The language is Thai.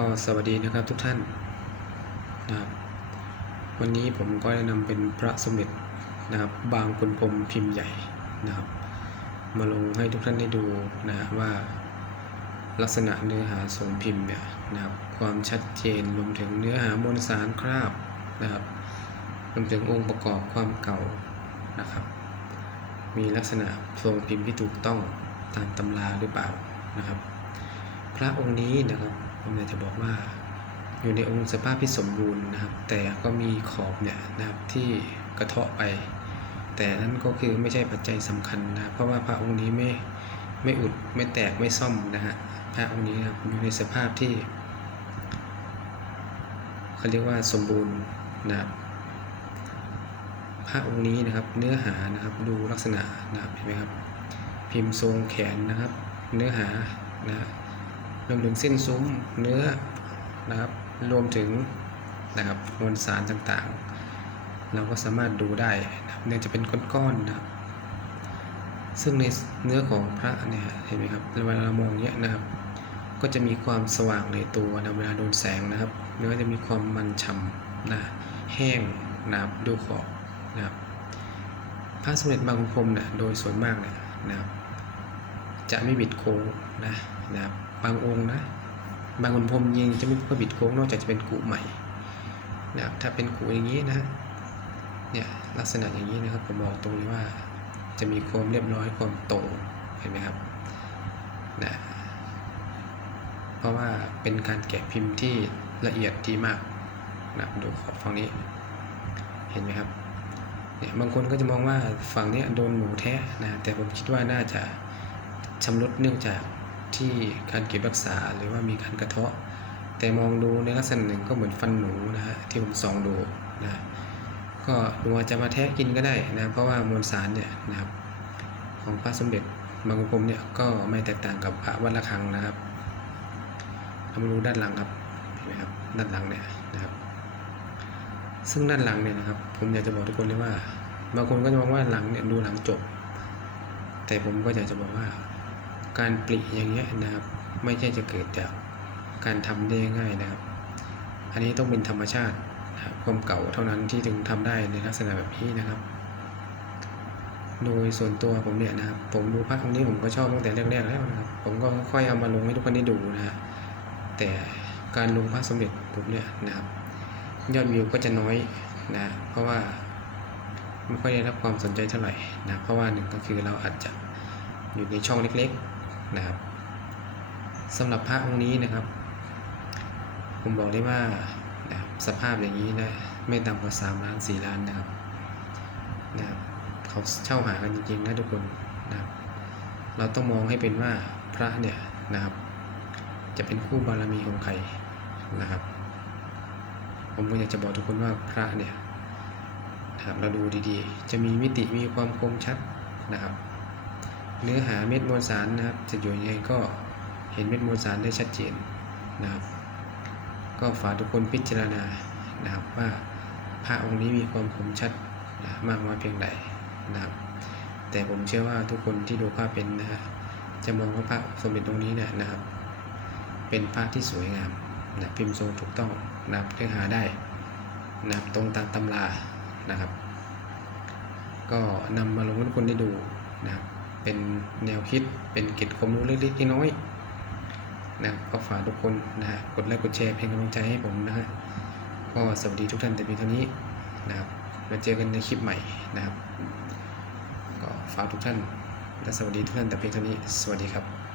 ก็สวัสดีนะครับทุกท่านนะครับวันนี้ผมก็ได้นำเป็นพระสมเด็จนะครับ บางคุณพรมพิมพ์ใหญ่นะครับ มาลงให้ทุกท่านได้ดูนะว่าลักษณะเนื้อหาทรงพิมพ์เนี่ยนะครับ ความชัดเจนรวมถึงเนื้อหามวลสารคราบนะครับรวมถึงองค์ประกอบความเก่านะครับ มีลักษณะทรงพิมพ์ที่ถูกต้องตามตำราหรือเปล่านะครับ พระองค์นี้นะครับ ผมอยากจะบอกว่าอยู่ในองค์สภาพที่สมบูรณ์นะครับ แต่ก็มีขอบเนี่ยนะครับที่กระเทาะไป แต่นั่นก็คือไม่ใช่ปัจจัยสำคัญนะเพราะว่าพระองค์นี้ไม่ไม่อุดไม่แตกไม่ซ่อมนะฮะพระองค์นี้นะครับอยู่ในสภาพที่เขาเรียกว่าสมบูรณ์นะครับพระองค์นี้นะครับเนื้อหานะครับดูลักษณะนะครับเห็นไหมครับ พิมพ์ทรงแขนนะครับ เนื้อหานะ รวมถึงเส้นซุ้มเนื้อนะครับ รวมถึงนะครับมวลสารต่างๆ เราก็สามารถดูได้นะเนื่องจะเป็นก้อนๆนะครับ ซึ่งในเนื้อของพระเนี่ยเห็นไหมครับเวลาเรามองเนี้ยนะครับ ก็จะมีความสว่างในตัวนะเวลาโดนแสงนะครับเนื้อจะมีความมันฉ่ำนะแห้งนะครับดูขอบนะครับพระสมเด็จบางคุณพรมเนี่ยโดยส่วนมากเนี่ยนะครับจะไม่บิดโค้งนะนะครับ บางองค์นะ บางคุณพรมยิงจะไม่ค่อยบิดโค้งนอกจากจะเป็นกุใหม่นะครับถ้าเป็นกุอย่างนี้นะเนี่ยลักษณะอย่างนี้นะครับผมบอกตรงนี้ว่าจะมีความเรียบร้อยความตเห็นไหมครับนะเพราะว่าเป็นการแกะพิมพ์ที่ละเอียดดีมากนะดูขอบฝั่งนี้เห็นไหมครับเนี่ยบางคนก็จะมองว่าฝั่งนี้โดนหมูแทะนะแต่ผมคิดว่าน่าจะชำรุดเนื่องจาก ที่การเก็บรักษาหรือว่ามีการกระเทาะ แต่มองดูในลักษณะหนึ่งก็เหมือนฟันหนูนะฮะที่ผมส่องดูนะก็ดูอาจจะมาแทะกินก็ได้นะเพราะว่ามวลสารเนี่ยนะครับของพระสมเด็จบางกรมเนี่ยก็ไม่แตกต่างกับพระวัดระฆังนะครับเรามาดูด้านหลังครับเห็นไหมครับด้านหลังเนี่ยนะครับ ซึ่งด้านหลังเนี่ยนะครับ ผมอยากจะบอกทุกคนเลยว่าบางคนก็จะมองว่าหลังเนี่ยดูหลังจบ แต่ผมก็อยากจะบอกว่า การปลิอย่างเงี้ยนะครับ ไม่ใช่จะเกิดจากการทำได้ง่ายนะครับ อันนี้ต้องเป็นธรรมชาตินะครับความเก่าเท่านั้นที่ถึงทำได้ในลักษณะแบบนี้นะครับ โดยส่วนตัวผมเนี่ยนะครับ ผมดูพระองค์นี้ผมก็ชอบตั้งแต่แรกๆแล้วนะครับ ผมก็ค่อยเอามาลงให้ทุกคนได้ดูนะฮะแต่การลงพระสมเด็จผมเนี่ยนะครับ ยอดวิวก็จะน้อยนะ เพราะว่าไม่ค่อยได้รับความสนใจเท่าไหร่นะ เพราะว่าหนึ่งก็คือเราอาจจะอยู่ในช่องเล็กๆ นะครับสำหรับพระองค์นี้นะครับ ผมบอกได้ว่านะครับสภาพอย่างนี้นะไม่ต่ำกว่า3ล้าน4ล้านนะครับนะครับเขาเช่าหากันจริงๆนะทุกคนนะครับเราต้องมองให้เป็นว่าพระเนี่ยนะครับ จะเป็นคู่บารมีของใครนะครับ ผมก็อยากจะบอกทุกคนว่าพระเนี่ยนะครับเราดูดีๆ จะมีมิติมีความคมชัดนะครับ เนื้อหาเม็ดมวลสารนะครับจะอยู่ยังไงก็เห็นเม็ดมวลสารได้ชัดเจนนะครับ ก็ฝากทุกคนพิจารณานะครับว่าพระองค์นี้มีความคมชัดนะมากน้อยเพียงใดนะครับ แต่ผมเชื่อว่าทุกคนที่ดูภาพเป็นนะจะมองว่าพระสมเด็จตรงนี้เนี่ยนะครับ เป็นพระที่สวยงามนะพิมพ์ทรงถูกต้องนะครับเลือกหาได้นะครับตรงตามตำรานะครับ ก็นำมาลงให้ทุกคนได้ดูนะครับ เป็นแนวคิดเป็นเกิดความรู้เล็กๆน้อยๆนะครับก็ฝากทุกคนนะฮะกดไลค์กดแชร์เป็นกำลังใจให้ผมนะฮะก็สวัสดีทุกท่านแต่เพียงเท่านี้นะครับมาเจอกันในคลิปใหม่นะครับ ก็ฝากทุกท่านและสวัสดีทุกท่านแต่เพียงเท่านี้ สวัสดีครับ